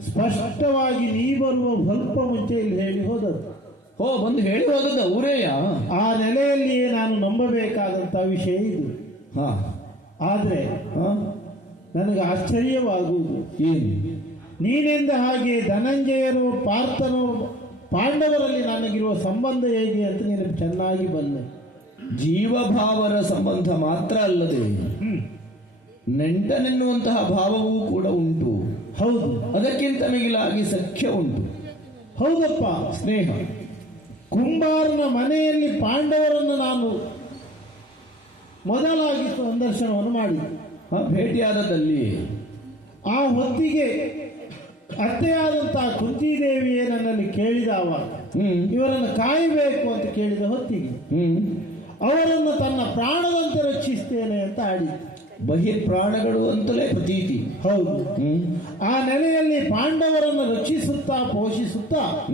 ಸ್ಪಷ್ಟವಾಗಿ ನೀ ಬರುವ ಸ್ವಲ್ಪ ಮುಂಚೆ ಇಲ್ಲಿ ಹೇಳಿ ಹೋದದ್ದು. ಓ ಬಂದು ಹೇಳಿ ಹೋದದ್ದು ಅವರೇಯ ಆ ನೆಲೆಯಲ್ಲಿಯೇ ನಾನು ನಂಬಬೇಕಾದಂತ ವಿಷಯ ಇದು. ಹಾ. ಆದರೆ ಹಾ? ನನಗೆ ಆಶ್ಚರ್ಯವಾಗುವುದು. ಏನು? ನೀನೆಂದ ಹಾಗೆ ಧನಂಜಯರು ಪಾರ್ಥನು ಪಾಂಡವರಲ್ಲಿ ನನಗಿರುವ ಸಂಬಂಧ ಹೇಗೆ ಅಂತ ನೀನು ಚೆನ್ನಾಗಿ ಬಂದೆ. ಜೀವಭಾವರ ಸಂಬಂಧ ಮಾತ್ರ ಅಲ್ಲದೆ ನೆಂಟನೆನ್ನುವಂತಹ ಭಾವವೂ ಕೂಡ ಉಂಟು. ಹೌದು. ಅದಕ್ಕಿಂತ ಮಿಗಿಲಾಗಿ ಸಖ್ಯ ಉಂಟು. ಹೌದಪ್ಪ ಸ್ನೇಹ. ಕುಂಬಾರನ ಮನೆಯಲ್ಲಿ ಪಾಂಡವರನ್ನು ನಾನು ಮೊದಲಾಗಿ ಸಂದರ್ಶನವನ್ನು ಮಾಡಿ ಭೇಟಿಯಾದದಲ್ಲಿ. ಆ ಹೊತ್ತಿಗೆ ಅತ್ತೆಯಾದಂತಹ ಕುಂತಿದೇವಿಯೇ ನನ್ನಲ್ಲಿ ಕೇಳಿದ ಅವ ಇವರನ್ನು ಕಾಯಬೇಕು ಅಂತ ಕೇಳಿದ ಹೊತ್ತಿಗೆ ಅವರನ್ನು ತನ್ನ ಪ್ರಾಣದಂತೆ ರಕ್ಷಿಸ್ತೇನೆ ಅಂತ ಆಡಿದ ಬಹಿರ್ಪ್ರಾಣಗಳು ಅಂತಲೇ ಪ್ರತೀತಿ. ಹೌದು. ಆ ನೆಲೆಯಲ್ಲಿ ಪಾಂಡವರನ್ನು ರಕ್ಷಿಸುತ್ತಾ ಪೋಷಿಸುತ್ತಾ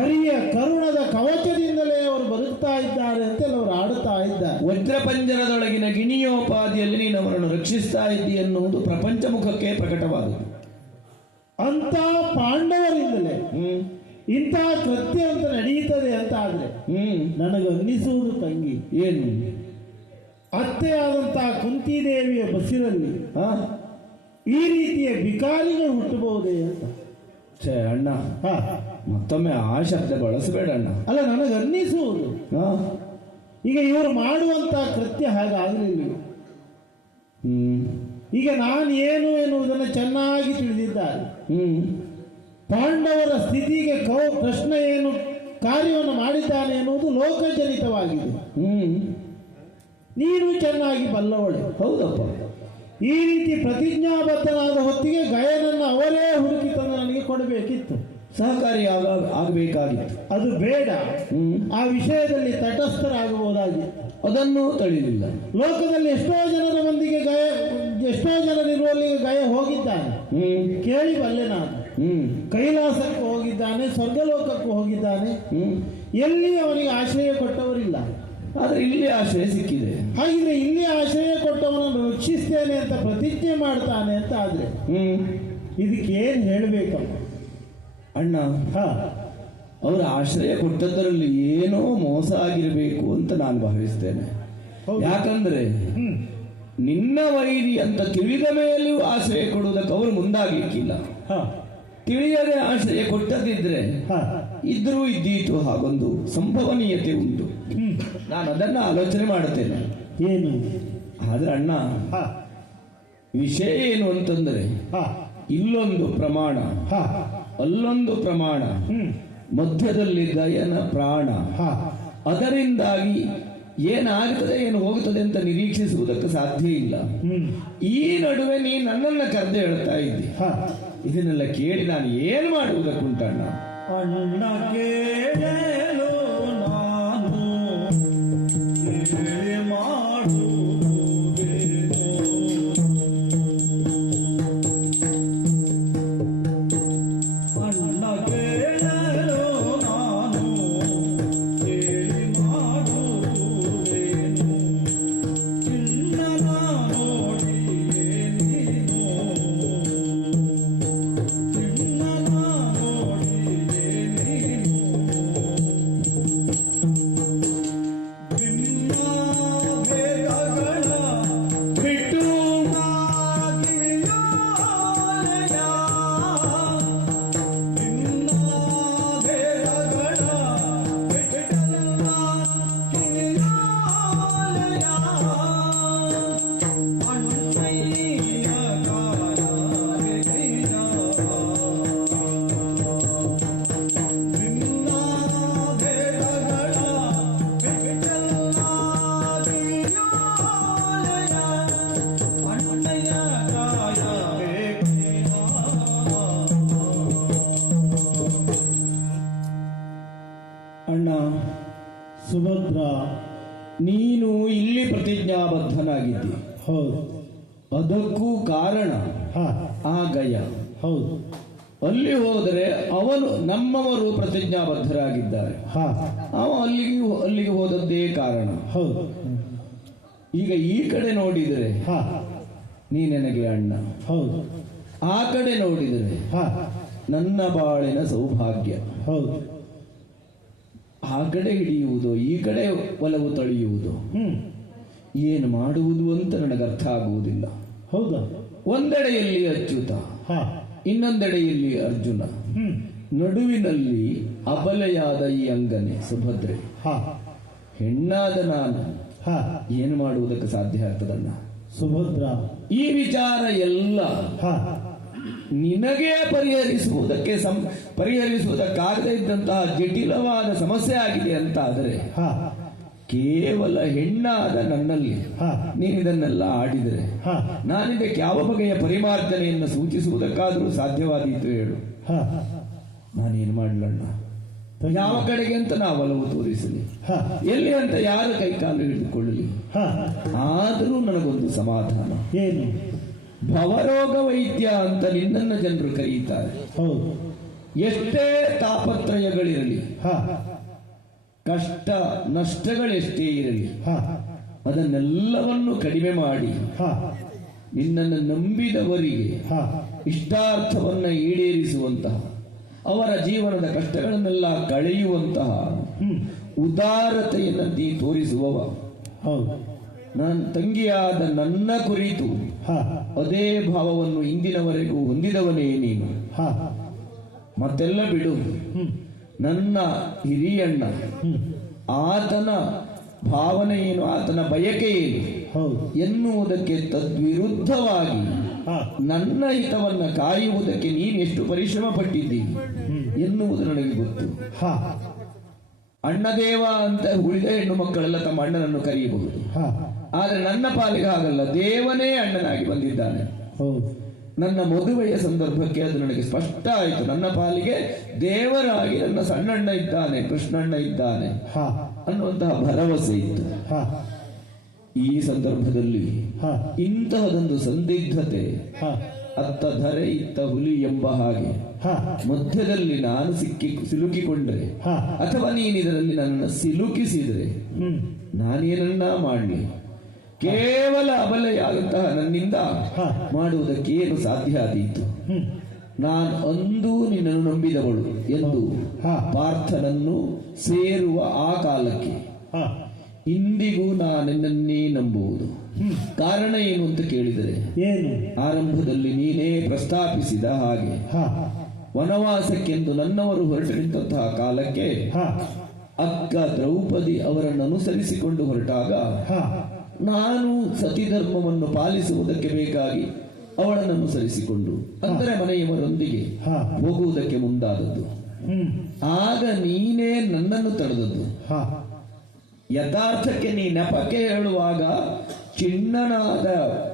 ಹರಿಯ ಕರುಣದ ಕವಚದಿಂದಲೇ ಅವರು ಬದುಕ್ತಾ ಇದ್ದಾರೆ ಅಂತ ಅವರು ಆಡುತ್ತಾ ಇದ್ದಾರೆ. ವಜ್ರಪಂಜರದೊಳಗಿನ ಗಿಣಿಯೋಪಾದಿಯಲ್ಲಿ ನೀನು ಅವರನ್ನು ರಕ್ಷಿಸ್ತಾ ಇದ್ದಿ ಎನ್ನುವುದು ಪ್ರಪಂಚ ಮುಖಕ್ಕೆ ಪ್ರಕಟವಾದದ್ದು. ಅಂತ ಪಾಂಡವರಿಂದಲೇ ಇಂತಹ ಕೃತ್ಯ ಅಂತ ನಡೆಯುತ್ತದೆ ಅಂತ ಆದ್ರೆ ಹ್ಮ್. ನನಗೆ ಅನ್ನಿಸುವುದು ತಂಗಿ. ಏನು? ಅತ್ತೆಯಾದಂತಹ ಕುಂತಿದೇವಿಯ ಬಸಿರಲ್ಲಿ ಹಾ ಈ ರೀತಿಯ ವಿಕಾರಿಗಳು ಹುಟ್ಟಬಹುದೇ ಅಂತ. ಛೇ ಅಣ್ಣ. ಹಾ. ಮತ್ತೊಮ್ಮೆ ಆ ಶಬ್ದ ಬಳಸಬೇಡ ಅಣ್ಣ. ಅಲ್ಲ ನನಗೆ ಅನ್ನಿಸುವುದು ಈಗ ಇವರು ಮಾಡುವಂತ ಕೃತ್ಯ ಹಾಗಾಗಲಿಲ್ಲ. ಹ್ಮ್. ಈಗ ನಾನು ಏನು ಎನ್ನುವುದನ್ನು ಚೆನ್ನಾಗಿ ತಿಳಿದಿದ್ದಾರೆ. ಹ್ಮ್. ಪಾಂಡವರ ಸ್ಥಿತಿಗೆ ಕೌ ಕೃಷ್ಣ ಏನು ಕಾರ್ಯವನ್ನು ಮಾಡಿದ್ದಾನೆ ಎನ್ನುವುದು ಲೋಕಜನಿತವಾಗಿದೆ. ಹ್ಮ್. ನೀನು ಚೆನ್ನಾಗಿ ಬಲ್ಲವಳೆ. ಹೌದಪ್ಪ. ಈ ರೀತಿ ಪ್ರತಿಜ್ಞಾಬದ್ಧನಾದ ಹೊತ್ತಿಗೆ ಗಯನನ್ನು ಅವರೇ ಹುಡುಕಿ ತಂದು ನನಗೆ ಕೊಡಬೇಕಿತ್ತು. ಸಹಕಾರಿ ಆಗ ಆಗಬೇಕಾಗಿತ್ತು. ಅದು ಬೇಡ. ಆ ವಿಷಯದಲ್ಲಿ ತಟಸ್ಥರಾಗಬಹುದಾಗಿತ್ತು ಅದನ್ನು ತಳಿಲಿಲ್ಲ ಲೋಕದಲ್ಲಿ ಎಷ್ಟೋ ಜನರ ಮಂದಿಗೆ ಗಯ ಎಷ್ಟೋ ಜನರಿರುವಲ್ಲಿ ಗಯ ಹೋಗಿದ್ದಾನೆ. ಕೇಳಿ ಬಲ್ಲೆ ನಾನು. ಹ್ಮ್. ಕೈಲಾಸಕ್ಕೆ ಹೋಗಿದ್ದಾನೆ ಸ್ವರ್ಗಲೋಕಕ್ಕೂ ಹೋಗಿದ್ದಾನೆ. ಹ್ಮ್. ಎಲ್ಲಿ ಅವನಿಗೆ ಆಶ್ರಯ ಕೊಟ್ಟವರಿಲ್ಲ. ಆದ್ರೆ ಇಲ್ಲಿ ಆಶ್ರಯ ಸಿಕ್ಕಿದೆ. ಹಾಗಿದ್ರೆ ಇಲ್ಲಿ ಆಶ್ರಯ ಕೊಟ್ಟವನನ್ನು ರಕ್ಷಿಸ್ತೇನೆ ಅಂತ ಪ್ರತಿಜ್ಞೆ ಮಾಡ್ತಾನೆ ಅಂತ ಆದ್ರೆ ಹ್ಮ್. ಇದಕ್ಕೆ ಏನ್ ಹೇಳ್ಬೇಕಪ್ಪ ಅಣ್ಣ ಹಾ. ಅವರ ಆಶ್ರಯ ಕೊಟ್ಟದ್ದರಲ್ಲಿ ಏನೋ ಮೋಸ ಆಗಿರಬೇಕು ಅಂತ ನಾನು ಭಾವಿಸ್ತೇನೆ. ಯಾಕಂದ್ರೆ ನಿನ್ನ ವೈರಿ ಅಂತ ತಿಳಿದ ಮೇಲೂ ಆಶ್ರಯ ಕೊಡುವುದಕ್ಕೆ ಅವರು ಮುಂದಾಗಲಿಕ್ಕಿಲ್ಲ ಹಾ. ತಿಳಿಯದೆ ಆಶ್ರಯ ಕೊಟ್ಟದಿದ್ರೆ ಹಾ. ಇದ್ರೂ ಇದ್ದೀತು ಹಾಗೊಂದು ಸಂಭವನೀಯತೆ ಉಂಟು. ನಾನು ಅದನ್ನ ಆಲೋಚನೆ ಮಾಡುತ್ತೇನೆ. ಏನು? ಆದ್ರೆ ಅಣ್ಣ ವಿಷಯ ಏನು ಅಂತಂದ್ರೆ ಹಾ. ಇಲ್ಲೊಂದು ಪ್ರಮಾಣ ಹಾ. ಅಲ್ಲೊಂದು ಪ್ರಮಾಣ ಮಧ್ಯದಲ್ಲಿ ದಯನ ಪ್ರಾಣ ಹಾ. ಅದರಿಂದಾಗಿ ಏನಾಗ್ತದೆ ಏನು ಹೋಗ್ತದೆ ಅಂತ ನಿರೀಕ್ಷಿಸುವುದಕ್ಕೆ ಸಾಧ್ಯ ಇಲ್ಲ. ಈ ನಡುವೆ ನೀ ನನ್ನನ್ನ ಕರೆದು ಹೇಳ್ತಾ ಇದ್ದಿ. ಹಾ. ಇದನ್ನೆಲ್ಲ ಕೇಳಿ ನಾನು ಏನು ಮಾಡುವುದಕ್ಕುಂಟಣ್ಣ? ಅವ ಅಲ್ಲಿಗೆ ಅಲ್ಲಿಗೆ ಹೋದದ್ದೇ ಕಾರಣ. ಹೌದು. ಈಗ ಈ ಕಡೆ ನೋಡಿದರೆ ಹಾ. ನೀ ನನಗೆ ಅಣ್ಣ. ಹೌದು. ಆ ಕಡೆ ನೋಡಿದರೆ ಹಾ. ನನ್ನ ಬಾಳಿನ ಸೌಭಾಗ್ಯ. ಹೌದು. ಆ ಕಡೆ ಹಿಡಿಯುವುದು ಈ ಕಡೆ ಒಲವು ತಳೆಯುವುದು. ಹ್ಮ್. ಏನು ಮಾಡುವುದು ಅಂತ ನನಗೆ ಅರ್ಥ ಆಗುವುದಿಲ್ಲ. ಹೌದಾ. ಒಂದೆಡೆಯಲ್ಲಿ ಅಚ್ಯುತ ಹಾ. ಇನ್ನೊಂದೆಡೆಯಲ್ಲಿ ಅರ್ಜುನ. ನಡುವಿನಲ್ಲಿ ಅಬಲೆಯಾದ ಈ ಅಂಗನೆ ಸುಭದ್ರೆ. ಹಾ. ಹೆಣ್ಣಾದ ನಾನು ಹಾ. ಏನು ಮಾಡುವುದಕ್ಕೆ ಸಾಧ್ಯ ಆಗ್ತದಣ್ಣ ಸುಭದ್ರ. ಈ ವಿಚಾರ ಎಲ್ಲ ಹಾ. ನಿನಗೆ ಪರಿಹರಿಸುವುದಕ್ಕೆ ಸಂ ಪರಿಹರಿಸುವುದಕ್ಕಾಗದೇ ಇದ್ದಂತಹ ಜಟಿಲವಾದ ಸಮಸ್ಯೆ ಆಗಿದೆ ಅಂತ ಆದರೆ ಹಾ. ಕೇವಲ ಹೆಣ್ಣಾದ ನನ್ನಲ್ಲಿ ಹಾ. ನೀನು ಇದನ್ನೆಲ್ಲ ಆಡಿದರೆ ಹಾ. ನಾನಿದಕ್ಕೆ ಯಾವ ಬಗೆಯ ಪರಿಮಾರ್ಜನೆಯನ್ನು ಸೂಚಿಸುವುದಕ್ಕಾದರೂ ಸಾಧ್ಯವಾದೀತು ಹೇಳು. ಹಾ. ನಾನೇನು ಮಾಡಲಣ್ಣ ಯಾವ ಕಡೆಗೆ ಅಂತ ನಾವು ಒಲವು ತೋರಿಸಲಿ. ಹಾ. ಎಲ್ಲಿ ಅಂತ ಯಾರ ಕೈಕಾಲು ಹಿಡಿದುಕೊಳ್ಳಲಿ. ಹಾ. ಆದರೂ ನನಗೊಂದು ಸಮಾಧಾನ. ಏನು? ಭವರೋಗ ವೈದ್ಯ ಅಂತ ನಿನ್ನನ್ನು ಜನರು ಕರೆಯುತ್ತಾರೆ ಹೌದು. ಎಷ್ಟೇ ತಾಪತ್ರಯಗಳಿರಲಿ ಹಾ. ಕಷ್ಟ ನಷ್ಟಗಳೆಷ್ಟೇ ಇರಲಿ ಹಾ. ಅದನ್ನೆಲ್ಲವನ್ನು ಕಡಿಮೆ ಮಾಡಿ ಹಾ. ನಿನ್ನನ್ನು ನಂಬಿದವರಿಗೆ ಹಾ. ಇಷ್ಟಾರ್ಥವನ್ನ ಈಡೇರಿಸುವಂತಹ ಅವರ ಜೀವನದ ಕಷ್ಟಗಳನ್ನೆಲ್ಲ ಕಳೆಯುವಂತಹ ಉದಾರತೆಯನ್ನು ನೀ ತೋರಿಸುವವ. ಹೌದು. ನನ್ನ ತಂಗಿಯಾದ ನನ್ನ ಕುರಿತು ಹಾ. ಅದೇ ಭಾವವನ್ನು ಇಂದಿನವರೆಗೂ ಹೊಂದಿದವನೇ ನೀನು. ಹಾ. ಮತ್ತೆಲ್ಲ ಬಿಡು. ನನ್ನ ಹಿರಿಯಣ್ಣ ಆತನ ಭಾವನೆ ಏನು ಆತನ ಬಯಕೆ ಏನು ಎನ್ನುವುದಕ್ಕೆ ತದ್ವಿರುದ್ಧವಾಗಿ ನನ್ನ ಹಿತವನ್ನ ಕಾಯುವುದಕ್ಕೆ ನೀನು ಎಷ್ಟು ಪರಿಶ್ರಮ ಪಟ್ಟಿದ್ದಿ? ಎನ್ನುವುದು ನನಗೆ ಗೊತ್ತು. ಹಾ. ಅಣ್ಣದೇವ ಅಂತ ಉಳಿದ ಹೆಣ್ಣು ಮಕ್ಕಳೆಲ್ಲ ತಮ್ಮ ಅಣ್ಣನನ್ನು ಕರೆಯಬಹುದು. ಹಾ. ಆದರೆ ನನ್ನ ಪಾಲಿಗೆ ಹಾಗಲ್ಲ ದೇವನೇ ಅಣ್ಣನಾಗಿ ಬಂದಿದ್ದಾನೆ. ಹೌದು. ನನ್ನ ಮದುವೆಯ ಸಂದರ್ಭಕ್ಕೆ ಅದು ನನಗೆ ಸ್ಪಷ್ಟ ಆಯಿತು. ನನ್ನ ಪಾಲಿಗೆ ದೇವರಾಗಿ ನನ್ನ ಸಣ್ಣಣ್ಣ ಇದ್ದಾನೆ ಕೃಷ್ಣಣ್ಣ ಇದ್ದಾನೆ ಹಾ. ಅನ್ನುವಂತಹ ಭರವಸೆ ಇತ್ತು. ಹಾ. ಈ ಸಂದರ್ಭದಲ್ಲಿ ಹಾ. ಇಂತಹದೊಂದು ಸಂದಿಗ್ಧತೆ ಅತ್ತ ಧರೆ ಇತ್ತ ಹುಲಿ ಎಂಬ ಹಾಗೆ ಹಾ. ಮಧ್ಯದಲ್ಲಿ ನಾನು ಸಿಕ್ಕಿ ಸಿಲುಕಿಕೊಂಡರೆ ಹಾ. ಅಥವಾ ನೀನು ಇದರಲ್ಲಿ ನನ್ನನ್ನು ಸಿಲುಕಿಸಿದರೆ ನಾನೇನನ್ನ ಮಾಡಲಿ? ಕೇವಲ ಅಬಲೆಯಾದಂತಹ ನನ್ನಿಂದ. ಮಾಡುವುದಕ್ಕೆ ಏನು ಸಾಧ್ಯ ಆದೀತು? ನಾನು ಅಂದೂ ನಿನ್ನನ್ನು ನಂಬಿದವಳು ಎಂದು ಹಾ. ಪಾರ್ಥನನ್ನು ಸೇರುವ ಆ ಕಾಲಕ್ಕೆ ಹಾ. ಇಂದಿಗೂ ನಾನೆನ್ನನ್ನೇ ನಂಬುವುದು. ಕಾರಣ ಏನು ಅಂತ ಕೇಳಿದರೆ ಏನು? ಆರಂಭದಲ್ಲಿ ನೀನೇ ಪ್ರಸ್ತಾಪಿಸಿದ ಹಾಗೆ. ಹಾ. ವನವಾಸಕ್ಕೆಂದು ನನ್ನವರು ಹೊರಟಿದ್ದಂತಹ ಕಾಲಕ್ಕೆ ಹಾ. ಅಕ್ಕ ದ್ರೌಪದಿ ಅವರನ್ನು ಅನುಸರಿಸಿಕೊಂಡು ಹೊರಟಾಗ ಹಾ. ನಾನು ಸತಿಧರ್ಮವನ್ನು ಪಾಲಿಸುವುದಕ್ಕೆ ಬೇಕಾಗಿ ಅವಳನ್ನು ಅನುಸರಿಸಿಕೊಂಡು ಅಂದರೆ ಮನೆಯವರೊಂದಿಗೆ ಹಾ. ಹೋಗುವುದಕ್ಕೆ ಮುಂದಾದದ್ದು. ಆಗ ನೀನೇ ನನ್ನನ್ನು ತಡೆದದ್ದು. ಹಾ. ಯಥಾರ್ಥಕ್ಕೆ ನೀ ನೆಪಕ್ಕೆ ಹೇಳುವಾಗ ಚಿನ್ನನಾದ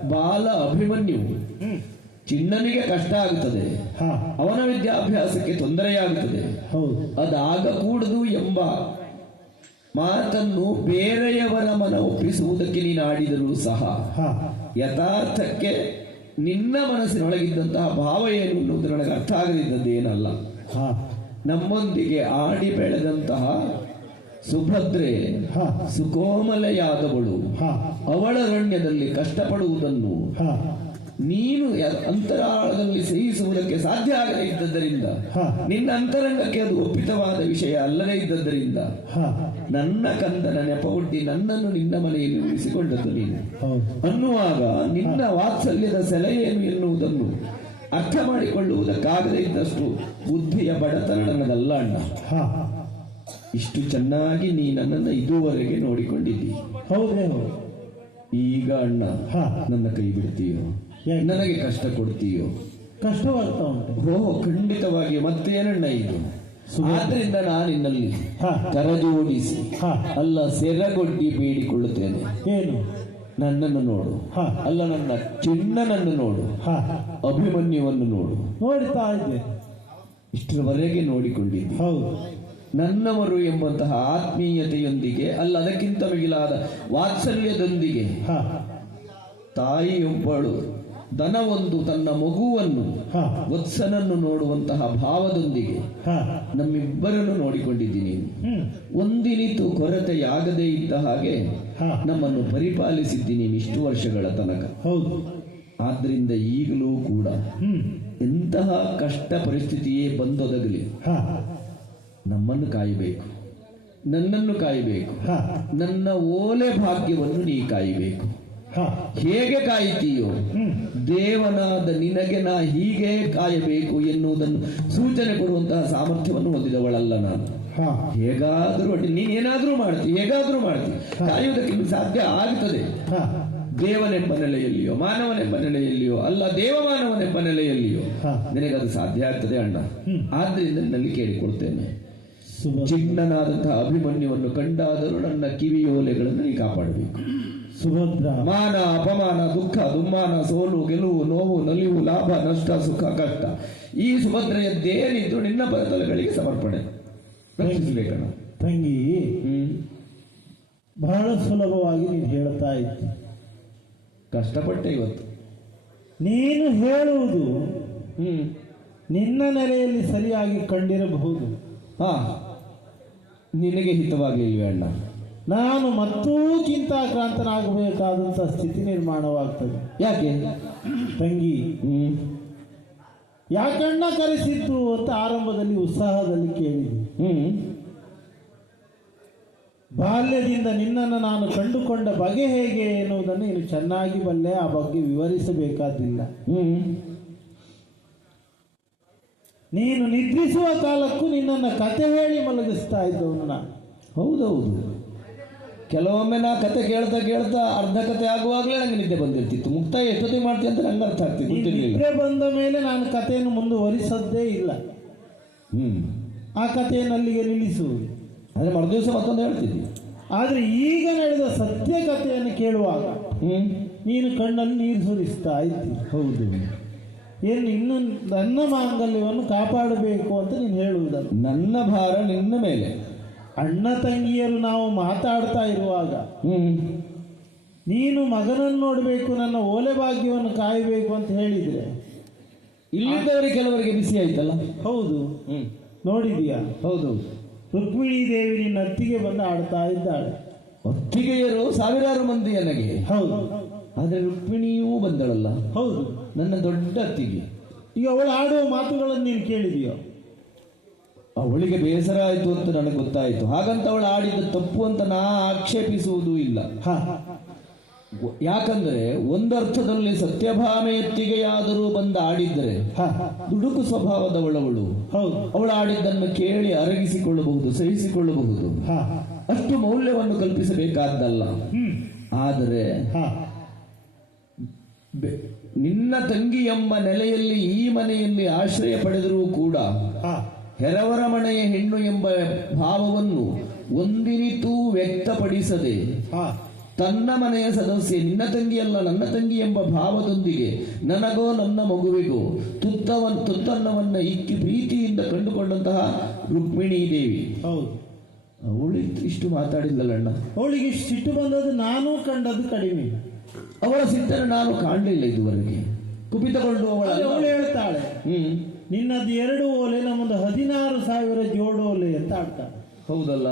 ಬಾಲ ಅಭಿಮನ್ಯು ಚಿನ್ನನಿಗೆ ಚಿಣ್ಣನಿಗೆ ಕಷ್ಟ ಆಗುತ್ತದೆ. ಹಾ. ಅವನ ವಿದ್ಯಾಭ್ಯಾಸಕ್ಕೆ ತೊಂದರೆಯಾಗುತ್ತದೆ. ಹೌದು. ಅದಾಗಕೂಡದು ಎಂಬ ಮಾತನ್ನು ಬೇರೆಯವರ ಮನ ಒಪ್ಪಿಸುವುದಕ್ಕೆ ನೀನು ಆಡಿದರೂ ಸಹ ಹಾ. ಯಥಾರ್ಥಕ್ಕೆ ನಿನ್ನ ಮನಸ್ಸಿನೊಳಗಿದ್ದಂತಹ ಭಾವ ಏನು ಅನ್ನೋದು ನನಗೆ ಅರ್ಥ ಆಗದಿದ್ದದ್ದು ಏನಲ್ಲ. ನಮ್ಮೊಂದಿಗೆ ಆಡಿ ಬೆಳೆದಂತಹ ಸುಭದ್ರೆ ಸುಕೋಮಲೆಯಾದವಳು. ಅವಳ ಅವಳರಣ್ಯದಲ್ಲಿ ಕಷ್ಟಪಡುವುದನ್ನು ನೀನು ಅಂತರಾಳದಲ್ಲಿ ಸಹಿಸುವುದಕ್ಕೆ ಸಾಧ್ಯ ಆಗದೇ ಇದ್ದದ್ದರಿಂದ ಹಾ. ನಿನ್ನ ಅಂತರಂಗಕ್ಕೆ ಅದು ಒಪ್ಪಿತವಾದ ವಿಷಯ ಅಲ್ಲದೇ ಇದ್ದದ್ದರಿಂದ ಹಾ. ನನ್ನ ಕಂದನ ನೆಪವೊಡ್ಡಿ ನನ್ನನ್ನು ನಿನ್ನ ಮನೆಯಲ್ಲಿ ಉಳಿಸಿಕೊಂಡದ್ದು ನೀನು. ಅನ್ನುವಾಗ ನಿನ್ನ ವಾತ್ಸಲ್ಯದ ಸೆಲೆಯೇನು ಎನ್ನುವುದನ್ನು ಅರ್ಥ ಮಾಡಿಕೊಳ್ಳುವುದಕ್ಕಾಗದೇ ಇದ್ದಷ್ಟು ಬುದ್ಧಿಯ ಬಡತನ ನನ್ನದಲ್ಲ ಅಣ್ಣ. ಇಷ್ಟು ಚೆನ್ನಾಗಿ ನೀ ನನ್ನನ್ನು ಇದುವರೆಗೆ ನೋಡಿಕೊಂಡಿದ್ದಿ. ಹೌದೇ ಹೌದು. ಈಗ ಅಣ್ಣ ಹಾ. ನನ್ನ ಕೈ ಬಿಡ್ತೀಯೋ? ನನಗೆ ಕಷ್ಟ ಕೊಡ್ತೀಯೋ? ಕಷ್ಟವಾಗ್ತಾ ಉಂಟು. ಓ ಖಂಡಿತವಾಗಿ ಮತ್ತೇನಣ್ಣ ಇದು. ಆದ್ರಿಂದ ನಾನು ನಿನ್ನಲ್ಲಿ ಹಾ ಕರಜೋಡಿಸಿ ಹಾ. ಅಲ್ಲ ಸೆರಗೊಡ್ಡಿ ಬೇಡಿಕೊಳ್ಳುತ್ತೇನೆ ಏನು? ನನ್ನನ್ನು ನೋಡು. ಹಾ. ಅಲ್ಲ ನನ್ನ ಚಿನ್ನನನ್ನು ನೋಡು. ಹಾ. ಅಭಿಮನ್ಯುವನ್ನು ನೋಡು. ನೋಡ್ತಾ ಇದ್ದೆ. ಇಷ್ಟರವರೆಗೆ ನೋಡಿಕೊಂಡಿದ್ದೆ. ಹೌದು. ನನ್ನವರು ಎಂಬಂತಹ ಆತ್ಮೀಯತೆಯೊಂದಿಗೆ ಅಲ್ಲ ಅದಕ್ಕಿಂತ ಮಿಗಿಲಾದ ವಾತ್ಸಲ್ಯದೊಂದಿಗೆ. ಹಾ. ತಾಯಿಯೊಬ್ಬಳು ದನವೊಂದು ತನ್ನ ಮಗುವನ್ನು ಹಾ. ವತ್ಸನನ್ನು ನೋಡುವಂತಹ ಭಾವದೊಂದಿಗೆ ಹಾ. ನಮ್ಮಿಬ್ಬರನ್ನು ನೋಡಿಕೊಂಡಿದ್ದೀನಿ. ಒಂದಿನಿತು ಕೊರತೆಯಾಗದೇ ಇದ್ದ ಹಾಗೆ ಹಾ. ನಮ್ಮನ್ನು ಪರಿಪಾಲಿಸಿದ್ದೀನಿ ಇಷ್ಟು ವರ್ಷಗಳ ತನಕ. ಹೌದು. ಆದ್ರಿಂದ ಈಗಲೂ ಕೂಡ ಎಂತಹ ಕಷ್ಟ ಪರಿಸ್ಥಿತಿಯೇ ಬಂದೊದಗಲಿ. ಹಾ. ನಮ್ಮನ್ನು ಕಾಯಬೇಕು. ನನ್ನನ್ನು ಕಾಯಬೇಕು. ಹಾ. ನನ್ನ ಓಲೆ ಭಾಗ್ಯವನ್ನು ನೀ ಕಾಯಬೇಕು. ಹಾ. ಹೇಗೆ ಕಾಯ್ತೀಯೋ? ದೇವನಾದ ನಿನಗೆ ನಾ ಹೀಗೆ ಕಾಯಬೇಕು ಎನ್ನುವುದನ್ನು ಸೂಚನೆ ಕೊಡುವಂತಹ ಸಾಮರ್ಥ್ಯವನ್ನು ಹೊಂದಿದವಳಲ್ಲ ನಾನು. ಹೇಗಾದರೂ ನೀನ್ ಏನಾದ್ರೂ ಮಾಡ್ತಿ ಹೇಗಾದ್ರೂ ಮಾಡ್ತಿ. ಕಾಯುವುದಕ್ಕೆ ನಿಮ್ಗೆ ಸಾಧ್ಯ ಆಗ್ತದೆ. ದೇವನೆಂಬ ನೆಲೆಯಲ್ಲಿಯೋ ಮಾನವನೆಂಬ ನೆಲೆಯಲ್ಲಿಯೋ ಅಲ್ಲ ದೇವಮಾನವನೆಂಬ ನೆಲೆಯಲ್ಲಿಯೋ. ನಿನಗದು ಸಾಧ್ಯ ಆಗ್ತದೆ ಅಣ್ಣ. ಆದ್ರಿಂದ ನಿನ್ನಲ್ಲಿ ಕೇಳಿಕೊಳ್ತೇನೆ. ಸುಭದ್ರ ಚಿಣ್ಣನಾದಂತಹ ಅಭಿಮನ್ಯುವನ್ನು ಕಂಡಾದರೂ ನನ್ನ ಕಿವಿಯೋಲೆಗಳನ್ನು ನೀ ಕಾಪಾಡಬೇಕು. ಸುಭದ್ರ. ಮಾನ ಅಪಮಾನ ದುಃಖ ದುಮ್ಮಾನ ಸೋಲು ಗೆಲುವು ನೋವು ನಲಿವು ಲಾಭ ನಷ್ಟ ಸುಖ ಕಷ್ಟ ಈ ಸುಭದ್ರೆಯದ್ದೇನಿದ್ದು ನಿನ್ನ ಬದಲಗಳಿಗೆ ಸಮರ್ಪಣೆ. ರಕ್ಷಿಸಬೇಕಣ್ಣ ತಂಗಿ ಹ್ಮ್. ಬಹಳ ಸುಲಭವಾಗಿ ನೀನು ಹೇಳ್ತಾ ಇತ್ತು ಕಷ್ಟಪಟ್ಟೆ ಇವತ್ತು. ನೀನು ಹೇಳುವುದು ಹ್ಮ್. ನಿನ್ನ ನೆಲೆಯಲ್ಲಿ ಸರಿಯಾಗಿ ಕಂಡಿರಬಹುದು. ಹಾ. ನಿನಗೆ ಹಿತವಾಗಲಿಲ್ವೇ ಅಣ್ಣ? ನಾನು ಮತ್ತೂ ಚಿಂತಾಕ್ರಾಂತನಾಗಬೇಕಾದಂಥ ಸ್ಥಿತಿ ನಿರ್ಮಾಣವಾಗ್ತದೆ. ಯಾಕೆ? ತಂಗಿ ಹ್ಮ್. ಯಾಕಣ್ಣ ಕರೆಸಿತ್ತು ಅಂತ ಆರಂಭದಲ್ಲಿ ಉತ್ಸಾಹದಲ್ಲಿ ಕೇಳಿದೆ. ಹ್ಮ್. ಬಾಲ್ಯದಿಂದ ನಿನ್ನನ್ನು ನಾನು ಕಂಡುಕೊಂಡ ಬಗೆ ಹೇಗೆ ಎನ್ನುವುದನ್ನು ನೀನು ಚೆನ್ನಾಗಿ ಬಲ್ಲೆ ಆ ಬಗ್ಗೆ ವಿವರಿಸಬೇಕಾದಿಲ್ಲ. ಹ್ಮ್. ನೀನು ನಿದ್ರಿಸುವ ಕಾಲಕ್ಕೂ ನಿನ್ನನ್ನು ಕತೆ ಹೇಳಿ ಮಲಗಿಸ್ತಾ ಇದ್ದವನು ನಾನು. ಹೌದೌದು. ಕೆಲವೊಮ್ಮೆ ನಾ ಕತೆ ಕೇಳ್ತಾ ಕೇಳ್ತಾ ಅರ್ಧ ಕತೆ ಆಗುವಾಗಲೇ ನನಗೆ ನಿದ್ದೆ ಬಂದಿರ್ತಿತ್ತು. ಮುಕ್ತಾಯ ಎಷ್ಟೊತ್ತಿಗೆ ಮಾಡ್ತೀನಿ ಅಂತ ನಂಗೆ ಅರ್ಥ ಆಗ್ತಿತ್ತು ನಿದ್ರೆ ಬಂದ ಮೇಲೆ ನಾನು ಕಥೆಯನ್ನು ಮುಂದುವರಿಸದ್ದೇ ಇಲ್ಲ. ಹ್ಞೂ ಆ ಕಥೆಯನ್ನು ಅಲ್ಲಿಗೆ ನಿಲ್ಲಿಸುವುದು. ಅಂದರೆ ಮರುದಿವಸ ಮತ್ತೊಂದು ಹೇಳ್ತಿದ್ವಿ ಆದರೆ ಈಗ ನಡೆದ ಸತ್ಯ ಕಥೆಯನ್ನು ಕೇಳುವಾಗ ಹ್ಮ್. ನೀನು ಕಣ್ಣಲ್ಲಿ ನೀರು ಸುರಿಸ್ತಾ ಇದ್ದಿ. ಹೌದು. ಏನು ಇನ್ನು ನನ್ನ ಮಾಂಗಲ್ಯವನ್ನು ಕಾಪಾಡಬೇಕು ಅಂತ ನೀನು ಹೇಳುವುದಲ್ಲ. ನನ್ನ ಭಾರ ನಿನ್ನ ಮೇಲೆ. ಅಣ್ಣ ತಂಗಿಯರು ನಾವು ಮಾತಾಡ್ತಾ ಇರುವಾಗ ನೀನು ಮಗನನ್ನು ನೋಡಬೇಕು ನನ್ನ ಓಲೆ ಭಾಗ್ಯವನ್ನು ಕಾಯಬೇಕು ಅಂತ ಹೇಳಿದ್ರೆ. ಇಲ್ಲಿದ್ದವರು ಕೆಲವರಿಗೆ ಬಿಸಿ ಆಯ್ತಲ್ಲ? ಹೌದು. ನೋಡಿದೀಯ ನೋಡಿದೀಯಾ ಹೌದೌದು ರುಕ್ಮಿಣಿ ದೇವಿ ನಿನ್ನ ಅತ್ತಿಗೆ ಬಂದು ಆಡ್ತಾ ಇದ್ದಾಳೆ. ಒತ್ತಿಗೆಯರು ಸಾವಿರಾರು ಮಂದಿ ನನಗೆ ಹೌದು. ಆದರೆ ರುಕ್ಮಿಣಿಯೂ ಬಂದಳಲ್ಲ? ಹೌದು. ನನ್ನ ದೊಡ್ಡ ಅತ್ತಿಗೆ ಈಗ ಅವಳು ಆಡುವ ಮಾತುಗಳನ್ನು ನೀನು ಕೇಳಿದೆಯೋ? ಅವಳಿಗೆ ಬೇಸರ ಆಯಿತು ಅಂತ ನನಗೆ ಗೊತ್ತಾಯಿತು. ಹಾಗಂತ ಅವಳು ಆಡಿದ ತಪ್ಪು ಅಂತ ನಾ ಆಕ್ಷೇಪಿಸುವುದೂ ಇಲ್ಲ. ಯಾಕಂದ್ರೆ ಒಂದರ್ಥದಲ್ಲಿ ಸತ್ಯಭಾಮೆಯತ್ತಿಗೆಯಾದರೂ ಬಂದು ಆಡಿದ್ರೆ ಹಾ ದುಡುಕು ಸ್ವಭಾವದವಳವಳು. ಹೌದು. ಅವಳು ಆಡಿದ್ದನ್ನು ಕೇಳಿ ಅರಗಿಸಿಕೊಳ್ಳಬಹುದು ಸಹಿಸಿಕೊಳ್ಳಬಹುದು. ಅಷ್ಟು ಮೌಲ್ಯವನ್ನು ಕಲ್ಪಿಸಬೇಕಾದ್ದಲ್ಲ. ಆದರೆ ನಿನ್ನ ತಂಗಿ ಎಂಬ ನೆಲೆಯಲ್ಲಿ ಈ ಮನೆಯಲ್ಲಿ ಆಶ್ರಯ ಪಡೆದರೂ ಕೂಡ ಹೆರವರ ಮನೆಯ ಹೆಣ್ಣು ಎಂಬ ಭಾವವನ್ನು ಒಂದಿನಿತೂ ವ್ಯಕ್ತಪಡಿಸದೆ ಹಾ. ತನ್ನ ಮನೆಯ ಸದಸ್ಯೆ ನಿನ್ನ ತಂಗಿಯಲ್ಲ ನನ್ನ ತಂಗಿ ಎಂಬ ಭಾವದೊಂದಿಗೆ ನನಗೋ ನನ್ನ ಮಗುವಿಗೋ ತುತ್ತವನ್ ತುತ್ತನ್ನವನ್ನ ಇಕ್ಕಿ ಪ್ರೀತಿಯಿಂದ ಕಂಡುಕೊಂಡಂತಹ ರುಕ್ಮಿಣಿ ದೇವಿ. ಹೌದು. ಅವಳು ಇಷ್ಟು ಮಾತಾಡಿಲ್ಲಣ್ಣ ಅವಳಿಗೆ ಸಿಟ್ಟು ಬಂದದ್ದು ನಾನು ಕಂಡದ್ದು ಕಡಿಮೆ. ಅವಳ ಸಿಟ್ಟನ್ನು ನಾನು ಕಾಣಲಿಲ್ಲ ಇದುವರೆಗೆ. ಕುಪಿತಗೊಂಡು ಅವಳ ಅವಳು ಹೇಳ್ತಾಳೆ ಹ್ಮ್. ನಿನ್ನದು ಎರಡು ಓಲೆ ನಮ್ಮದು ಹದಿನಾರು ಸಾವಿರ ಜೋಡು ಓಲೆ ಅಂತ ಆಡ್ತಾಳೆ ಹೌದಲ್ಲ?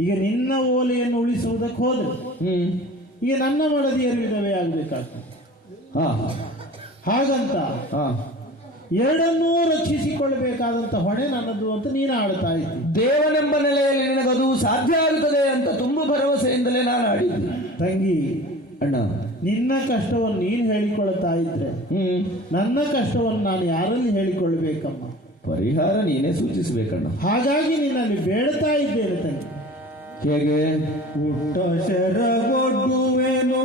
ಈಗ ನಿನ್ನ ಓಲೆಯನ್ನು ಉಳಿಸುವುದಕ್ಕೆ ಹೋದ್ರೆ ಹ್ಮ್. ಈಗ ನನ್ನ ಮಡದಿಯರು ವಿಧವೆ ಆಗ್ಬೇಕಾಗ್ತದೆ. ಹಾ. ಹಾಗಂತ ಹಾ. ಎರಡನ್ನೂ ರಕ್ಷಿಸಿಕೊಳ್ಳಬೇಕಾದಂತ ಹೊಣೆ ನನ್ನದು ಅಂತ ನೀನು ಆಡ್ತಾ ಇದ್ದೀನಿ ದೇವನೆಂಬ ನೆಲೆಯಲ್ಲಿ ನಿನಗದು ಸಾಧ್ಯ ಆಗುತ್ತದೆ ಅಂತ ತುಂಬ ಭರವಸೆಯಿಂದಲೇ ನಾನು ಆಡಿದ್ದೆ. ತಂಗಿ ಅಣ್ಣ. ನಿನ್ನ ಕಷ್ಟವನ್ನು ನೀನು ಹೇಳಿಕೊಳ್ತಾ ಇದ್ರೆ ಹ್ಮ್. ನನ್ನ ಕಷ್ಟವನ್ನು ನಾನು ಯಾರಲ್ಲಿ ಹೇಳಿಕೊಳ್ಳಬೇಕಮ್ಮ ಪರಿಹಾರ ನೀನೇ ಸೂಚಿಸಬೇಕಣ್ಣ. ಹಾಗಾಗಿ ನಿನ್ನಲ್ಲಿ ಬೇಡ್ತಾ ಇದ್ದೇನೆ ಹೇಗೆ? ಹುಟ್ಟ ಶರಗೊಡ್ಡುವೆನೋ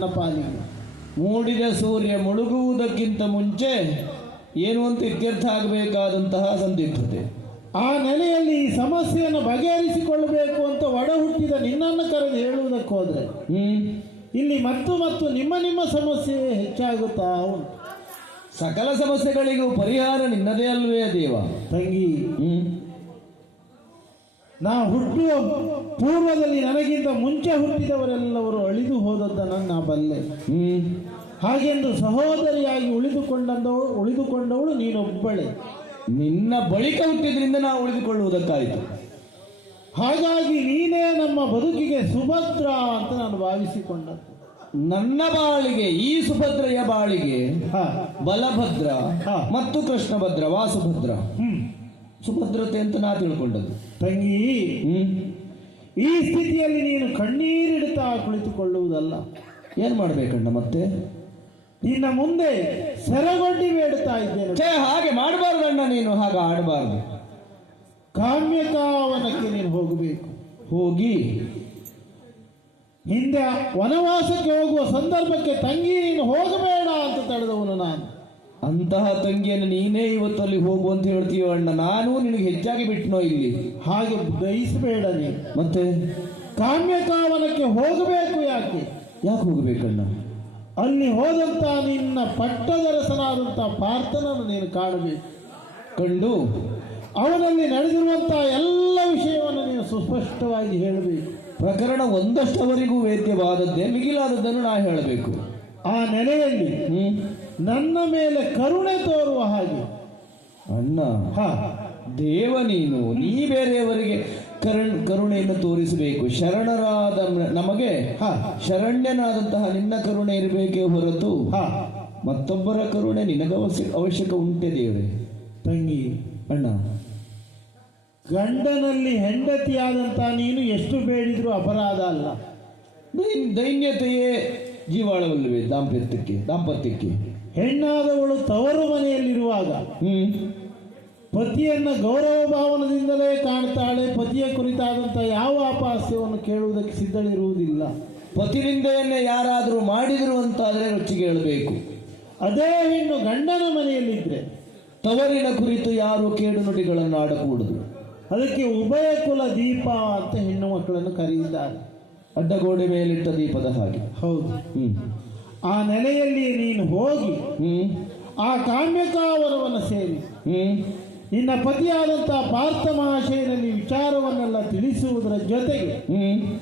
ನನ್ನ ಪಾಲಿಗೆ ಮೂಡಿದ ಸೂರ್ಯ ಮುಳುಗುವುದಕ್ಕಿಂತ ಮುಂಚೆ ಏನು ಅಂತ ಇತ್ಯರ್ಥ ಆಗಬೇಕಾದಂತಹ ಸಂದಿಗ್ಧತೆ ಆ ನೆಲೆಯಲ್ಲಿ ಈ ಸಮಸ್ಯೆಯನ್ನು ಬಗೆಹರಿಸಿಕೊಳ್ಳಬೇಕು ಅಂತ ಒಡ ಹುಟ್ಟಿದ ನಿನ್ನನ್ನು ಕರೆದು ಹೇಳುವುದಕ್ಕೆ ಹೋದರೆ ಹ್ಮ್. ಇಲ್ಲಿ ಮತ್ತು ಮತ್ತು ನಿಮ್ಮ ನಿಮ್ಮ ಸಮಸ್ಯೆ ಹೆಚ್ಚಾಗುತ್ತಾ ಉಂಟು. ಸಕಲ ಸಮಸ್ಯೆಗಳಿಗೂ ಪರಿಹಾರ ನಿನ್ನದೇ ಅಲ್ವೇ ದೇವ. ತಂಗಿ ನಾ ಹುಟ್ಟುವ ಪೂರ್ವದಲ್ಲಿ ನನಗಿಂತ ಮುಂಚೆ ಹುಟ್ಟಿದವರೆಲ್ಲವರು ಅಳಿದು ಹೋದದ್ದನ್ನು ನಾ ಬಲ್ಲೆ ಹಾಗೆಂದು ಸಹೋದರಿಯಾಗಿ ಉಳಿದುಕೊಂಡಂದವಳು ಉಳಿದುಕೊಂಡವಳು ನೀನೊಬ್ಬಳೆ. ನಿನ್ನ ಬಳಿಕ ಹುಟ್ಟಿದ್ರಿಂದ ನಾವು ಉಳಿದುಕೊಳ್ಳುವುದಕ್ಕಾಯಿತು. ಹಾಗಾಗಿ ನೀನೇ ನಮ್ಮ ಬದುಕಿಗೆ ಸುಭದ್ರ ಅಂತ ನಾನು ಭಾವಿಸಿಕೊಂಡ ನನ್ನ ಬಾಳಿಗೆ ಈ ಸುಭದ್ರೆಯ ಬಾಳಿಗೆ ಬಲಭದ್ರ. ಮತ್ತು ಕೃಷ್ಣಭದ್ರ ವಾಸುಭದ್ರ. ಹ್ಮ್. ಸುಭದ್ರತೆ ಅಂತ ನಾ ತಿಳ್ಕೊಂಡದ್ದು. ತಂಗಿ ಈ ಸ್ಥಿತಿಯಲ್ಲಿ ನೀನು ಕಣ್ಣೀರಿಡುತ್ತಾ ಕುಳಿತುಕೊಳ್ಳುವುದಲ್ಲ. ಏನ್ ಮಾಡ್ಬೇಕಣ್ಣ ಮತ್ತೆ? ನಿನ್ನ ಮುಂದೆ ಸೆರಗೊಂಡಿ ಬೇಡುತ್ತಾ ಇದ್ದೇನೆ. ಛೇ ಹಾಗೆ ಮಾಡಬಾರ್ದಣ್ಣ ನೀನು ಹಾಗೆ ಆಡಬಾರ್ದು. ಕಾಮ್ಯತಾವನಕ್ಕೆ ನೀನು ಹೋಗಬೇಕು. ಹೋಗಿ. ಹಿಂದೆ ವನವಾಸಕ್ಕೆ ಹೋಗುವ ಸಂದರ್ಭಕ್ಕೆ ತಂಗಿ ನೀನು ಹೋಗಬೇಡ ಅಂತ ತಡೆದವನು ನಾನು. ಅಂತಹ ತಂಗಿಯನ್ನು ನೀನೇ ಇವತ್ತು ಅಲ್ಲಿ ಹೋಗು ಅಂತ ಹೇಳ್ತೀಯೋ ಅಣ್ಣ, ನಾನು ನಿನಗೆ ಹೆಚ್ಚಾಗಿ ಬಿಟ್ಟನೋ ಇಲ್ಲಿ? ಹಾಗೆ ಬಯಸಬೇಡ ನೀ ಮತ್ತೆ? ಕಾಮ್ಯಕಾವನಕ್ಕೆ ಹೋಗಬೇಕು ಯಾಕೆ? ಯಾಕೆ ಹೋಗಬೇಕಣ್ಣ? ಅಲ್ಲಿ ಹೋದಂತ ನಿನ್ನ ಪಟ್ಟದರಸನಾದಂಥ ಪಾರ್ಥನನ್ನು ನೀನು ಕಾಣಬೇಕು. ಕಂಡು, ಅವನಲ್ಲಿ ನಡೆದಿರುವಂಥ ಎಲ್ಲ ವಿಷಯವನ್ನು ನೀನು ಸುಸ್ಪಷ್ಟವಾಗಿ ಹೇಳಬೇಕು. ಪ್ರಕರಣ ಒಂದಷ್ಟವರೆಗೂ ವೇದ್ಯವಾದದ್ದೇ, ಮಿಗಿಲಾದದ್ದನ್ನು ನಾ ಹೇಳಬೇಕು. ಆ ನೆಲೆಯಲ್ಲಿ ನನ್ನ ಮೇಲೆ ಕರುಣೆ ತೋರುವ ಹಾಗೆ. ಅಣ್ಣ ಹ. ದೇವ ನೀನು ನೀ ಬೇರೆಯವರಿಗೆ ಕರುಣ್ ಕರುಣೆಯನ್ನು ತೋರಿಸಬೇಕು. ಶರಣರಾದ ನಮಗೆ ಹ. ಶರಣ್ಯನಾದಂತಹ ನಿನ್ನ ಕರುಣೆ ಇರಬೇಕೇ ಹೊರತು ಹ. ಮತ್ತೊಬ್ಬರ ಕರುಣೆ ನಿನಗೆ ಅವಶ್ಯ- ಅವಶ್ಯಕ ಉಂಟೆ ದೇವರೇ. ತಂಗಿ ಅಣ್ಣ. ಗಂಡನಲ್ಲಿ ಹೆಂಡತಿಯಾದಂತಹ ನೀನು ಎಷ್ಟು ಬೇಡಿದ್ರೂ ಅಪರಾಧ ಅಲ್ಲ. ದೈನ್- ದೈನ್ಯತೆಯೇ ಜೀವಾಳವಲ್ಲವೇ? ದಾಂಪತ್ಯಕ್ಕೆ ದಾಂಪತ್ಯಕ್ಕೆ. ಹೆಣ್ಣಾದವಳು ತವರು ಮನೆಯಲ್ಲಿರುವಾಗ ಹ್ಮ್. ಪತಿಯನ್ನ ಗೌರವ ಭಾವನದಿಂದಲೇ ಕಾಣ್ತಾಳೆ. ಪತಿಯ ಕುರಿತಾದಂಥ ಯಾವ ಅಪಾಸ್ಯವನ್ನು ಕೇಳುವುದಕ್ಕೆ ಸಿದ್ಧಳಿರುವುದಿಲ್ಲ. ಪತಿನಿಂದೆಯನ್ನೇ ಯಾರಾದರೂ ಮಾಡಿದ್ರು ಅಂತಾದರೆ ರುಚಿಗೆ ಹೇಳಬೇಕು ಅದೇ ಹೆಣ್ಣು ಗಂಡನ ಮನೆಯಲ್ಲಿದ್ರೆ ತವರಿನ ಕುರಿತು ಯಾರು ಕೇಡು ನುಡಿಗಳನ್ನು ಆಡಕೂಡದು ಅದಕ್ಕೆ ಉಭಯ ಕುಲ ದೀಪ ಅಂತ ಹೆಣ್ಣು ಮಕ್ಕಳನ್ನು ಕರೆಯಿದ್ದಾರೆ ಅಡ್ಡಗೋಡೆ ಮೇಲಿಟ್ಟ ದೀಪದ ಹಾಗೆ. ಹೌದು. ಹ್ಮ್. ಆ ನೆಲೆಯಲ್ಲಿ ನೀನು ಹೋಗಿ ಹ್ಮ್. ಆ ಕಾಮ್ಯಕಾವರವನ್ನು ಸೇರಿ. ಹ್ಮ್. ನಿನ್ನ ಪತಿಯಾದಂತಹ ಪಾರ್ಥ ಮಹಾಶಯನಲ್ಲಿ ವಿಚಾರವನ್ನೆಲ್ಲ ತಿಳಿಸುವುದರ ಜೊತೆಗೆ ಹ್ಮ್.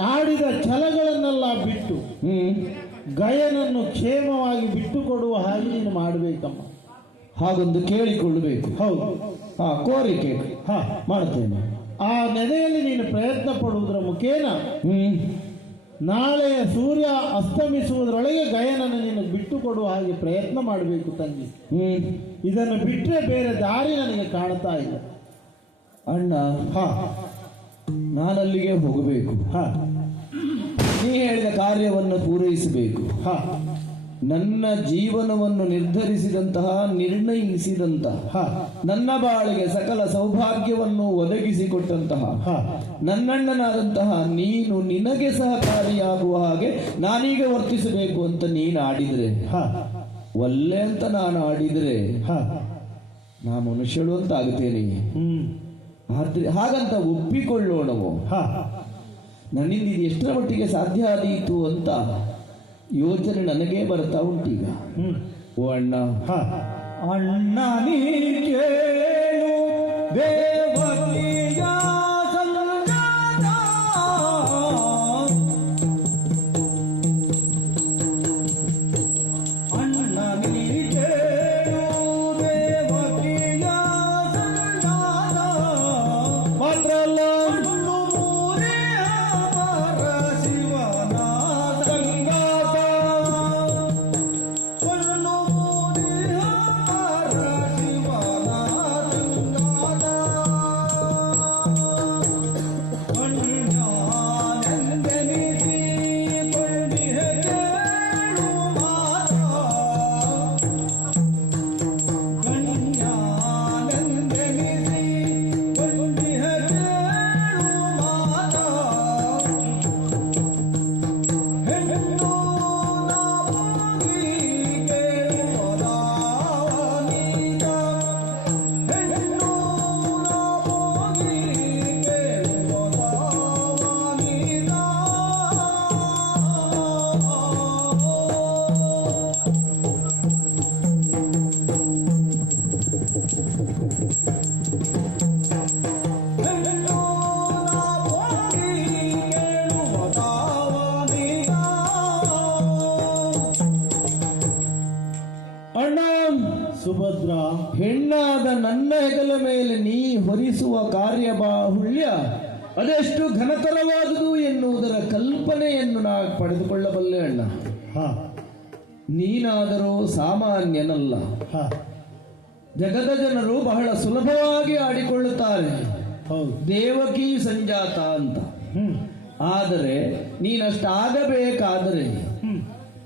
ಆಡಿದ ಛಲಗಳನ್ನೆಲ್ಲ ಬಿಟ್ಟು ಹ್ಮ್. ಗಯನನ್ನು ಕ್ಷೇಮವಾಗಿ ಬಿಟ್ಟುಕೊಡುವ ಹಾಗೆ ನೀನು ಮಾಡಬೇಕಮ್ಮ. ಹಾಗೊಂದು ಕೇಳಿಕೊಳ್ಳಬೇಕು. ಹೌದು. ಹಾ ಕೋರಿಕೆ. ಹಾ. ಮಾಡ್ತೇನೆ. ಆ ನೆನೆಯಲ್ಲಿ ನೀನು ಪ್ರಯತ್ನ ಪಡುವುದರ ಮುಖೇನ ನಾಳೆಯ ಸೂರ್ಯ ಅಸ್ತಮಿಸುವುದರೊಳಗೆ ಗಯನನ್ನು ನೀನು ಬಿಟ್ಟು ಕೊಡುವ ಹಾಗೆ ಪ್ರಯತ್ನ ಮಾಡಬೇಕು ತಂಗಿ. ಇದನ್ನು ಬಿಟ್ಟರೆ ಬೇರೆ ದಾರಿ ನನಗೆ ಕಾಣ್ತಾ ಇಲ್ಲ. ಅಣ್ಣ ಹಾ. ನಾನಲ್ಲಿಗೆ ಹೋಗಬೇಕು. ಹಾ. ನೀ ಹೇಳಿದ ಕಾರ್ಯವನ್ನು ಪೂರೈಸಬೇಕು. ಹಾ. ನನ್ನ ಜೀವನವನ್ನು ನಿರ್ಧರಿಸಿದಂತಹ ನಿರ್ಣಯಿಸಿದಂತಹ ನನ್ನ ಬಾಳಿಗೆ ಸಕಲ ಸೌಭಾಗ್ಯವನ್ನು ಒದಗಿಸಿಕೊಟ್ಟಂತಹ ಹಾ. ನನ್ನಣ್ಣನಾದಂತಹ ನೀನು ನಿನಗೆ ಸಹಕಾರಿಯಾಗುವ ಹಾಗೆ ನಾನೀಗ ವರ್ತಿಸಬೇಕು ಅಂತ ನೀನು ಆಡಿದರೆ. ಹಾ. ಒಲ್ಲೆ ಅಂತ ನಾನು ಆಡಿದರೆ. ಹಾ. ನಾ ಮನುಷ್ಯಳು ಅಂತ ಆಗುತ್ತೇನೆ ಆದ್ರೆ ಹಾಗಂತ ಒಪ್ಪಿಕೊಳ್ಳೋಣವು? ಹಾ. ನನ್ನಿಂದ ಇದು ಎಷ್ಟರ ಮಟ್ಟಿಗೆ ಸಾಧ್ಯ ಆದೀತು ಅಂತ ಯೋಚನೆ ನನಗೆ ಬರ್ತಾ ಉಂಟೀಗ. ಹ್ಮ್. ಓ ಅಣ್ಣ. ಹಾ. ಅಣ್ಣ ನೀ ಕೇಳು ದೇವಕಿಯ ಜಗದ ಜನರು ಬಹಳ ಸುಲಭವಾಗಿ ಆಡಿಕೊಳ್ಳುತ್ತಾರೆ. ಹೌದು. ದೇವಕಿ ಸಂಜಾತ ಅಂತ. ಆದರೆ ನೀನಷ್ಟಾಗಬೇಕಾದರೆ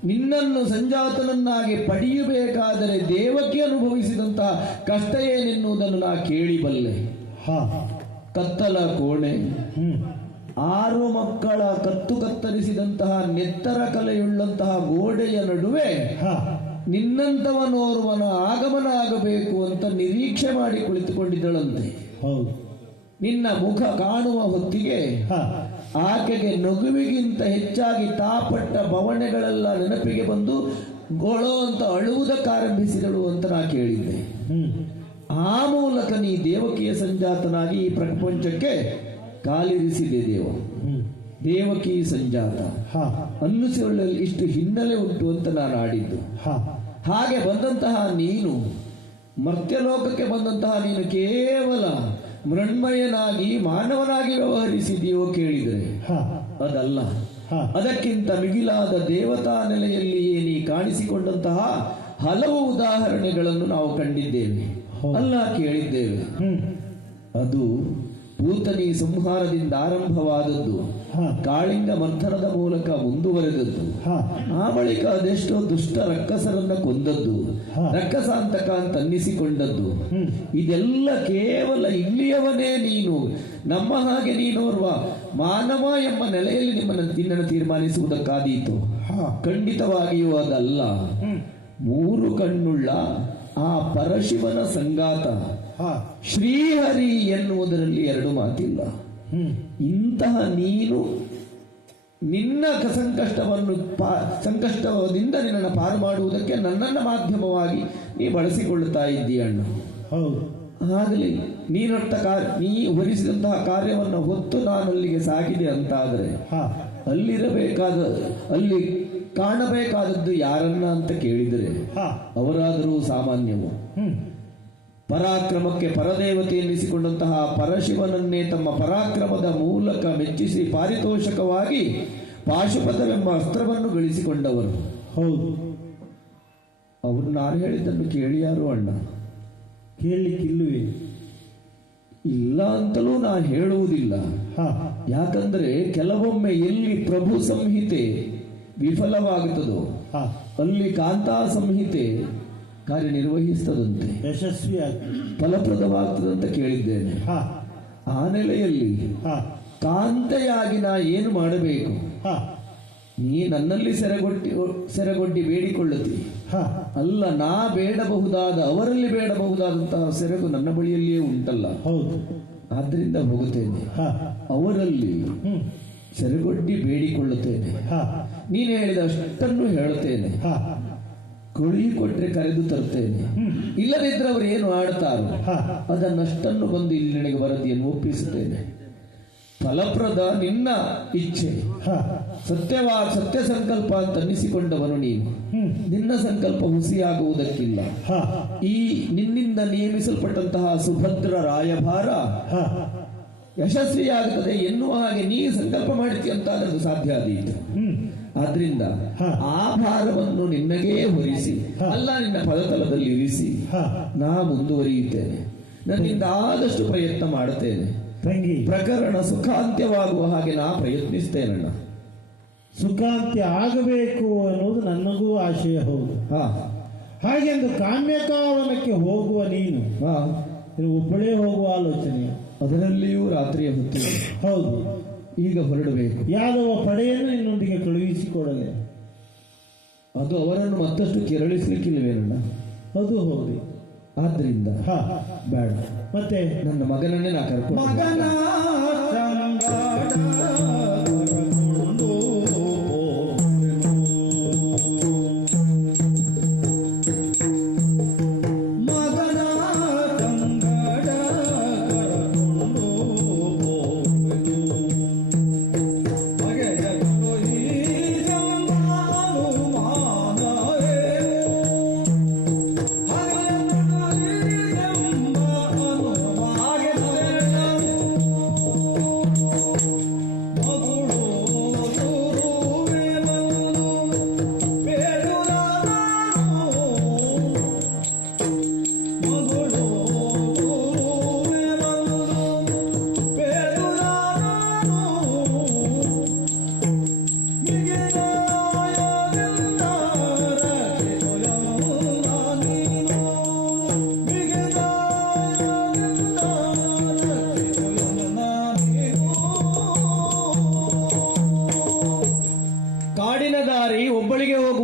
ನಿನ್ನನ್ನು ಸಂಜಾತನನ್ನಾಗಿ ಪಡೆಯಬೇಕಾದರೆ ದೇವಕಿ ಅನುಭವಿಸಿದಂತಹ ಕಷ್ಟ ಏನೆನ್ನುವುದನ್ನು ನಾ ಕೇಳಿಬಲ್ಲೆ. ಹಾ. ಕತ್ತಲ ಕೋಣೆ ಆರು ಮಕ್ಕಳ ಕತ್ತು ಕತ್ತರಿಸಿದಂತಹ ನೆತ್ತರ ಕಲೆಯುಳ್ಳಂತಹ ಗೋಡೆಯ ನಡುವೆ ಹಾ. ನಿನ್ನಂತವನೋರ್ವನ ಆಗಮನ ಆಗಬೇಕು ಅಂತ ನಿರೀಕ್ಷೆ ಮಾಡಿ ಕುಳಿತುಕೊಂಡಿದ್ದಳಂತೆ. ಹೌದು. ನಿನ್ನ ಮುಖ ಕಾಣುವ ಹೊತ್ತಿಗೆ ಆಕೆಗೆ ನಗುವಿಗಿಂತ ಹೆಚ್ಚಾಗಿ ತಾಪಟ್ಟ ಬವಣೆಗಳೆಲ್ಲ ನೆನಪಿಗೆ ಬಂದು ಗೋಳೋ ಅಂತ ಅಳುವುದಕ್ಕಾರಂಭಿಸಿದಳು ಅಂತ ನಾ ಕೇಳಿದ್ದೆ. ಆ ಮೂಲಕ ನೀ ದೇವಕಿಯ ಸಂಜಾತನಾಗಿ ಈ ಪ್ರಪಂಚಕ್ಕೆ ಕಾಲಿರಿಸಿದೆ ದೇವ. ದೇವಕಿ ಸಂಜಾತ. ಹಾ. ಅನ್ನಿಸಿಕೊಳ್ಳಲು ಇಷ್ಟು ಹಿನ್ನೆಲೆ ಉಂಟು ಅಂತ ನಾನು ಆಡಿದ್ದು. ಹಾ. ಹಾಗೆ ಬಂದಂತಹ ನೀನು ಮರ್ತ್ಯಲೋಕಕ್ಕೆ ಬಂದಂತಹ ನೀನು ಕೇವಲ ಮೃಣ್ಮಯನಾಗಿ ಮಾನವನಾಗಿ ವ್ಯವಹರಿಸಿದೆಯೋ ಕೇಳಿದರೆ ಹಾ. ಅದಲ್ಲ. ಅದಕ್ಕಿಂತ ಮಿಗಿಲಾದ ದೇವತಾ ನೆಲೆಯಲ್ಲಿಯೇ ನೀ ಕಾಣಿಸಿಕೊಂಡಂತಹ ಹಲವು ಉದಾಹರಣೆಗಳನ್ನು ನಾವು ಕಂಡಿದ್ದೇವೆ. ಅಲ್ಲ ಕೇಳಿದ್ದೇವೆ. ಅದು ಪೂತನಿ ಸಂಹಾರದಿಂದ ಆರಂಭವಾದದ್ದು. ಕಾಳಿಂಗ ಮಂಥನದ ಮೂಲಕ ಮುಂದುವರೆದದ್ದು. ಆ ಬಳಿಕ ಅದೆಷ್ಟೋ ದುಷ್ಟ ರಕ್ಕಸರನ್ನ ಕೊಂದದ್ದು. ರಕ್ಕಸ ರಕ್ಕಸಾಂತಕ ಅಂತ ಅನ್ನಿಸಿಕೊಂಡದ್ದು ಇದೆಲ್ಲ ಕೇವಲ ಇಲ್ಲಿಯವನೇ ನೀನು. ನಮ್ಮ ಹಾಗೆ ನೀನೋರ್ವ ಮಾನವ ಎಂಬ ನೆಲೆಯಲ್ಲಿ ನಿಮ್ಮನ್ನು ನಿನ್ನನ್ನು ತೀರ್ಮಾನಿಸುವುದಕ್ಕಾದೀತು. ಖಂಡಿತವಾಗಿಯೂ ಅದಲ್ಲ. ಮೂರು ಕಣ್ಣುಳ್ಳ ಆ ಪರಶಿವನ ಸಂಗಾತ. ಶ್ರೀಹರಿ ಎನ್ನುವುದರಲ್ಲಿ ಎರಡು ಮಾತಿಲ್ಲ. ಇಂತಹ ನೀನು ನಿನ್ನ ಕ- ಸಂಕಷ್ಟವನ್ನು ಪಾ ಸಂಕಷ್ಟದಿಂದ ನಿನ್ನನ್ನು ಪಾರು ಮಾಡುವುದಕ್ಕೆ ನನ್ನನ್ನು ಮಾಧ್ಯಮವಾಗಿ ನೀ ಬಳಸಿಕೊಳ್ಳುತ್ತಾ ಇದ್ದೀಯಣ್ಣ ಹೌದು. ಆಗಲಿ ನೀನೊಟ್ಟ ಕಾರ್ಯ ನೀ ಹೊರಿಸಿದಂತಹ ಕಾರ್ಯವನ್ನು ಹೊತ್ತು ನಾನು ಅಲ್ಲಿಗೆ ಸಾಗಿದೆ ಅಂತಾದರೆ ಹಾ. ಅಲ್ಲಿರಬೇಕಾದ ಅಲ್ಲಿ ಕಾಣಬೇಕಾದದ್ದು ಯಾರನ್ನ ಅಂತ ಕೇಳಿದರೆ ಹಾ. ಅವರಾದರೂ ಸಾಮಾನ್ಯವು ಪರಾಕ್ರಮಕ್ಕೆ ಪರದೇವತೆ ಎನ್ನಿಸಿಕೊಂಡಂತಹ ಪರಶಿವನನ್ನೇ ತಮ್ಮ ಪರಾಕ್ರಮದ ಮೂಲಕ ಮೆಚ್ಚಿಸಿ ಪಾರಿತೋಷಕವಾಗಿ ಪಾಶುಪತವೆಂಬ ಅಸ್ತ್ರವನ್ನು ಗಳಿಸಿಕೊಂಡವರು. ಹೌದು. ಅವರು ನಾನು ಹೇಳಿದ್ದನ್ನು ಕೇಳಿಯಾರು ಅಣ್ಣ? ಕೇಳಲಿಕ್ಕಿಲ್ಲವೇ? ಇಲ್ಲ ಅಂತಲೂ ನಾ ಹೇಳುವುದಿಲ್ಲ. ಹಾ. ಯಾಕಂದ್ರೆ ಕೆಲವೊಮ್ಮೆ ಎಲ್ಲಿ ಪ್ರಭು ಸಂಹಿತೆ ವಿಫಲವಾಗುತ್ತದೋ ಹಾ. ಅಲ್ಲಿ ಕಾಂತಾ ಸಂಹಿತೆ ಕಾರ್ಯನಿರ್ವಹಿಸ್ತದಂತೆ ಯಶಸ್ವಿಯಾಗಿ. ಫಲಪ್ರದವಾಗ್ತದಂತೆ ಕೇಳಿದ್ದೇನೆ. ಆ ನೆಲೆಯಲ್ಲಿ ಹಾ. ಕಾಂತೆಯಾಗಿ ನಾ ಏನು ಮಾಡಬೇಕು? ಹಾ. ನೀ ನನ್ನಲ್ಲಿ ಸೆರೆಗೊಟ್ಟಿ ಸೆರೆಗೊಡ್ಡಿ ಬೇಡಿಕೊಳ್ಳುತ್ತಿ. ಹಾ. ಅಲ್ಲ ನಾ ಬೇಡಬಹುದಾದ ಅವರಲ್ಲಿ ಬೇಡಬಹುದಾದಂತಹ ಸೆರಗು ನನ್ನ ಬಳಿಯಲ್ಲಿಯೇ ಉಂಟಲ್ಲ. ಹೌದು. ಆದ್ದರಿಂದ ಹೋಗುತ್ತೇನೆ. ಹಾ. ಅವರಲ್ಲಿ ಸೆರೆಗೊಡ್ಡಿ ಬೇಡಿಕೊಳ್ಳುತ್ತೇನೆ. ಹಾ. ನೀನು ಹೇಳಿದ ಅಷ್ಟನ್ನು ಹೇಳುತ್ತೇನೆ. ಹಾ ಕೊಟ್ಟರೆ ಕರೆದು ತರುತ್ತೇನೆ. ಇಲ್ಲದಿದ್ರೆ ಇಲ್ಲದಿದ್ದರೆ ಅವರು ಏನು ಆಡ್ತಾರೋ ಅದನ್ನಷ್ಟನ್ನು ಬಂದು ಇಲ್ಲಿ ನನಗೆ ವರದಿಯನ್ನು ಒಪ್ಪಿಸುತ್ತೇನೆ. ಫಲಪ್ರದ ನಿನ್ನ ಇಚ್ಛೆ. ಹಾ. ಸತ್ಯವಾ ಸತ್ಯ ಸಂಕಲ್ಪ ಅಂತ ಅನ್ನಿಸಿಕೊಂಡವನು ನೀನು. ನಿನ್ನ ಸಂಕಲ್ಪ ಹುಸಿಯಾಗುವುದಕ್ಕಿಲ್ಲ. ಹಾ. ಈ ನಿನ್ನಿಂದ ನಿಯಮಿಸಲ್ಪಟ್ಟಂತಹ ಸುಭದ್ರ ರಾಯಭಾರ ಯಶಸ್ವಿಯಾಗುತ್ತದೆ ಎನ್ನುವ ಹಾಗೆ ನೀ ಸಂಕಲ್ಪ ಮಾಡುತ್ತಿ ಅಂತ ಅದು ಸಾಧ್ಯ ಆದೀತು. ಆದ್ರಿಂದ. ಆ ಭಾರವನ್ನು ನಿನ್ನಗೇ ಹೊರಿಸಿ. ಅಲ್ಲ ನಿನ್ನ ಪದತಲದಲ್ಲಿ ಇರಿಸಿ ಹಾ. ನಾ ಮುಂದುವರಿಯುತ್ತೇನೆ. ನನ್ನಿಂದ ಆದಷ್ಟು ಪ್ರಯತ್ನ ಮಾಡುತ್ತೇನೆ. ತಂಗಿ. ಪ್ರಕರಣ ಸುಖಾಂತ್ಯವಾಗುವ ಹಾಗೆ ನಾ ಪ್ರಯತ್ನಿಸ್ತೇನಣ್ಣ. ಸುಖಾಂತ್ಯ ಆಗಬೇಕು ಅನ್ನೋದು ನನಗೂ ಆಶಯ ಹೌದು. ಹಾ. ಹಾಗೆಂದು ಕಾಮ್ಯಕಾವನಕ್ಕೆ ಹೋಗುವ ನೀನು ಒಬ್ಬಳೇ ಹೋಗುವ ಆಲೋಚನೆ. ಅದರಲ್ಲಿಯೂ ರಾತ್ರಿಯ ಹೊತ್ತಿಗೆ. ಹೌದು. ಈಗ ಹೊರಡಬೇಕು. ಯಾದವ ಪಡೆಯನ್ನು ನಿನ್ನೊಂದಿಗೆ ಕಳುಹಿಸಿಕೊಡದೆ ಅದು ಅವರನ್ನು ಮತ್ತಷ್ಟು ಕೆರಳಿಸಲಿಕ್ಕಿಲ್ಲವೇನಣ್ಣ ಅದು ಹೋಗಿ ಆದ್ರಿಂದ ಹಾ. ಬೇಡ. ಮತ್ತೆ? ನನ್ನ ಮಗನನ್ನೇ ನಾ ಕರ್ಕೊಂಡು